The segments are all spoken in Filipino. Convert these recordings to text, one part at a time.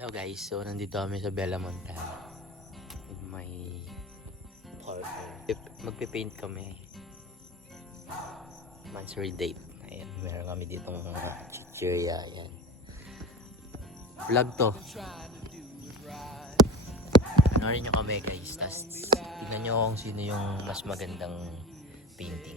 Hello guys, so nandito kami sa Bella Montana with my partner. Magpipaint kami. Monthsary date. Ayan, meron kami dito mga chichirya. Ayan. Vlog to. Panorin nyo kami guys. Tapos tignan nyo kung sino yung mas magandang painting.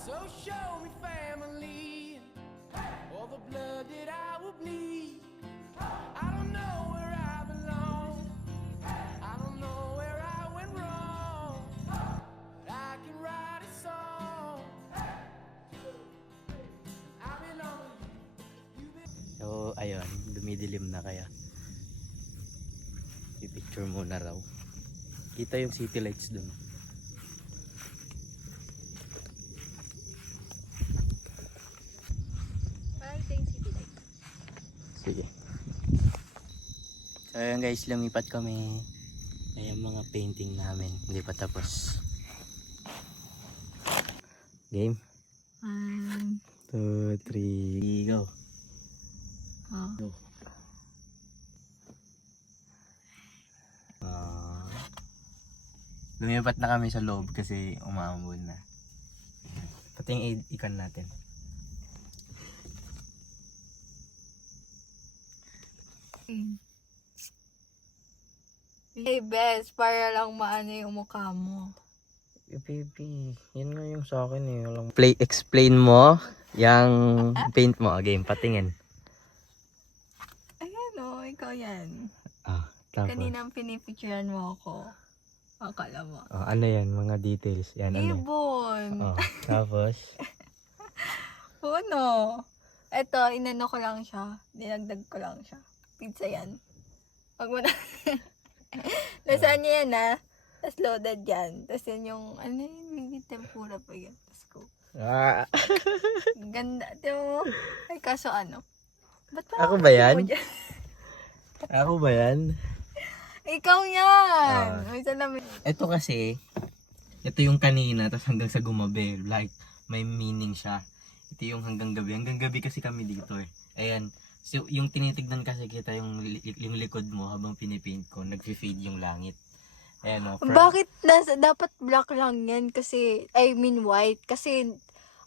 So show me family, all the blood that I will bleed. I don't know where I belong, I don't know where I went wrong, but I can write a song. I belong to you. So ayun, dumidilim na kaya. Pipicture muna raw. Kita yung city lights dun. Sige. So ayun guys, lumipat kami. Ayan mga painting namin. Hindi pa tapos. Game? 1, 2, 3, go. Go. Lumipat na kami sa loob kasi umaambon na. Pati yung ikan natin. Hey best, para lang maano yung mukha mo. Baby, yan nga yung sa akin eh. Walang... Explain mo yung paint mo. Game, patingin. Ayan o, ikaw yan. Tapos. Kaninang pinipicturean mo ako. Akala mo. Ano yan? Mga details. Yan, ano? Ibon. Tapos. Puno. Eto, inano ko lang siya. Dinagdag ko lang siya. Pizza yan. Wag mo na. Lasagna yan ha. Tapos loaded yan. Tapos yan yung, ano yun, may tempura pa yan. Tapos ko. Ganda. Diyo. Ay, kaso ano? Ba't Ako ba yan? mo dyan? Ako ba yan? Ikaw yan! May salamin. Ito kasi, ito yung kanina, tapos hanggang sa gumabi. Like, may meaning siya. Ito yung hanggang gabi. Hanggang gabi kasi kami dito eh. Ayan. So, yung tinitignan kasi kita yung likod mo habang pinipaint ko, nag-fade yung langit. Ayan o. Bakit dapat black lang yan? Kasi, I mean white. Kasi,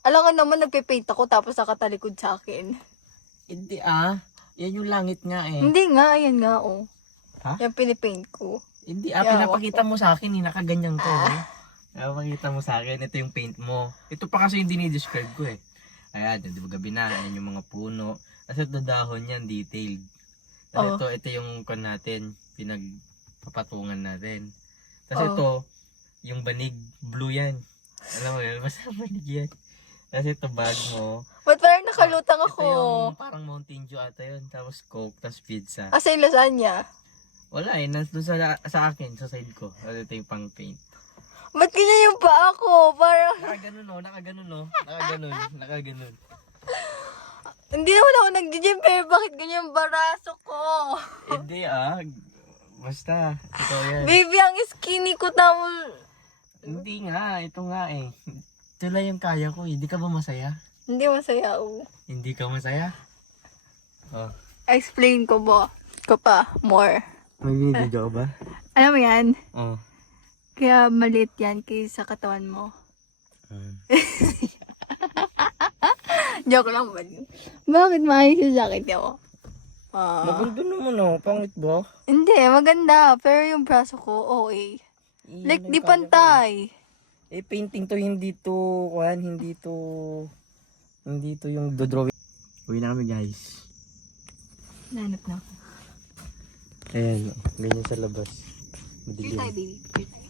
alam nga naman nagpipaint ako tapos nakatalikod sa akin. Hindi yan yung langit nga eh. Hindi nga, ayan nga oh. Ha? Yung pinipaint ko. Hindi Yeah, pinapakita mo sa akin eh, nakaganyan ko eh. Pinapakita mo sa akin, ito yung paint mo. Ito pa kasi yung dinidescribe ko eh. Ayan, di ba gabi na, ayan yung mga puno. Kasi ito dahon yan, detailed. Tapos ito yung kon natin, pinagpapatungan natin. Tapos ito, yung banig, blue yan. Alam mo yun, basta banig yan. Tapos ito bag mo. Ba't parang nakalutang ako? Ito yung parang Mountain Dew ata yun. Tapos Coke, tapos pizza. Asa yung lasagna? Wala eh, nandun sa akin, sa side ko. Ito yung pang paint. Ba't ganyan yung paa ko? Parang, Nakaganon. hindi naman ako nag-gym pero bakit ganyan yung baraso ko? Hindi basta, ito yan. Baby, ang skinny ko tapos. Hindi nga, ito nga eh. Ito lang yung kaya ko, hindi ka ba masaya? Hindi masaya ako. Hindi ka masaya? Explain ko pa, more. May binibigyan ba? Alam mo yan? Oo. Kaya maliit yan kaysa katawan mo. Joke lang ba? Bakit maayos yung jacket niya mo? Maganda naman pangit ba? Hindi, maganda. Pero yung braso ko, okay. Like, di pantay. Painting to, hindi to yung dodrawing. Uwi na kami guys. Nanap na ako. Ayan, ganyan sa labas. Here tayo, baby. Here tayo.